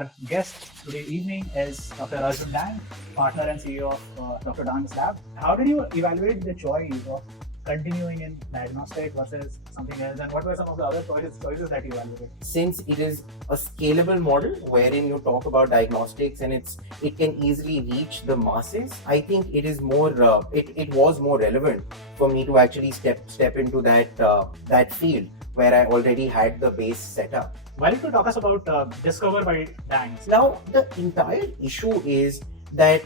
Our guest today evening is Dr. Arjun Dang, partner and CEO of Dr. Dang's Lab. How did you evaluate the choice of continuing in diagnostic versus something else, and what were some of the other choices that you evaluated? Since it is a scalable model wherein you talk about diagnostics and it can easily reach the masses, I think it is more it was more relevant for me to actually step into that field where I already had the base set up. Why don't you talk us about Discover by Dangs? Now the entire issue is that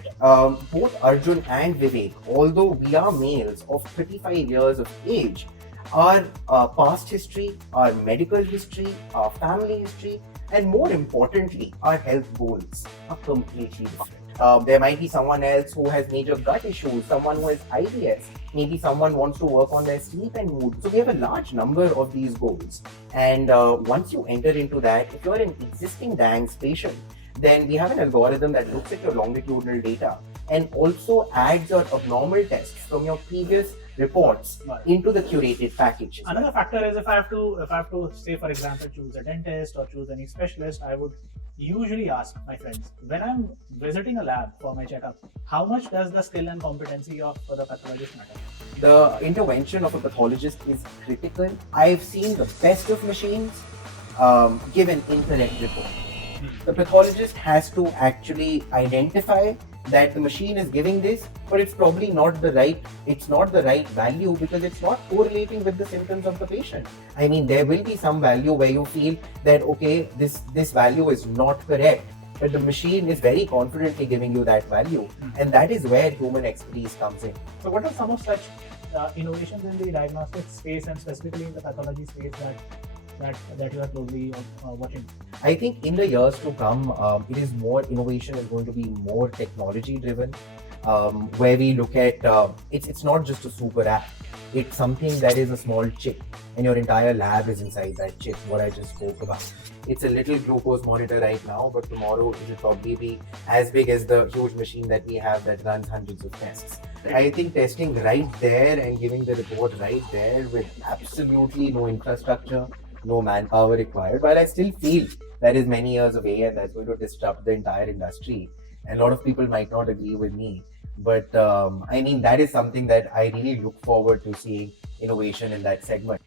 both Arjun and Vivek, although we are males of 35 years of age, our past history, our medical history, our family history, and more importantly, our health goals are completely different. There might be someone else who has major gut issues, someone who has IBS, maybe someone wants to work on their sleep and mood. So we have a large number of these goals. And once you enter into that, if you're an existing DANGS patient, then we have an algorithm that looks at your longitudinal data and also adds your abnormal tests from your previous reports into the curated package. Another factor is if I have to say, for example, choose a dentist or choose any specialist, I would usually ask my friends, when I'm visiting a lab for my checkup, how much does the skill and competency of the pathologist matter? The intervention of a pathologist is critical. I've seen the best of machines give an incorrect report. The pathologist has to actually identify that the machine is giving this, but it's probably not the right value because it's not correlating with the symptoms of the patient. I mean, there will be some value where you feel that, okay, this value is not correct, but the machine is very confidently giving you that value. And that is where human expertise comes in. So what are some of such innovations in the diagnostic space and specifically in the pathology space that you are closely watching? I think in the years to come, innovation is going to be more technology driven, where we look at, it's not just a super app, it's something that is a small chip and your entire lab is inside that chip, what I just spoke about. It's a little glucose monitor right now, but tomorrow it will probably be as big as the huge machine that we have that runs hundreds of tests. I think testing right there and giving the report right there with absolutely no infrastructure, no manpower required, while I still feel that is many years away and that's going to disrupt the entire industry. And a lot of people might not agree with me, but I mean, that is something that I really look forward to seeing innovation in that segment.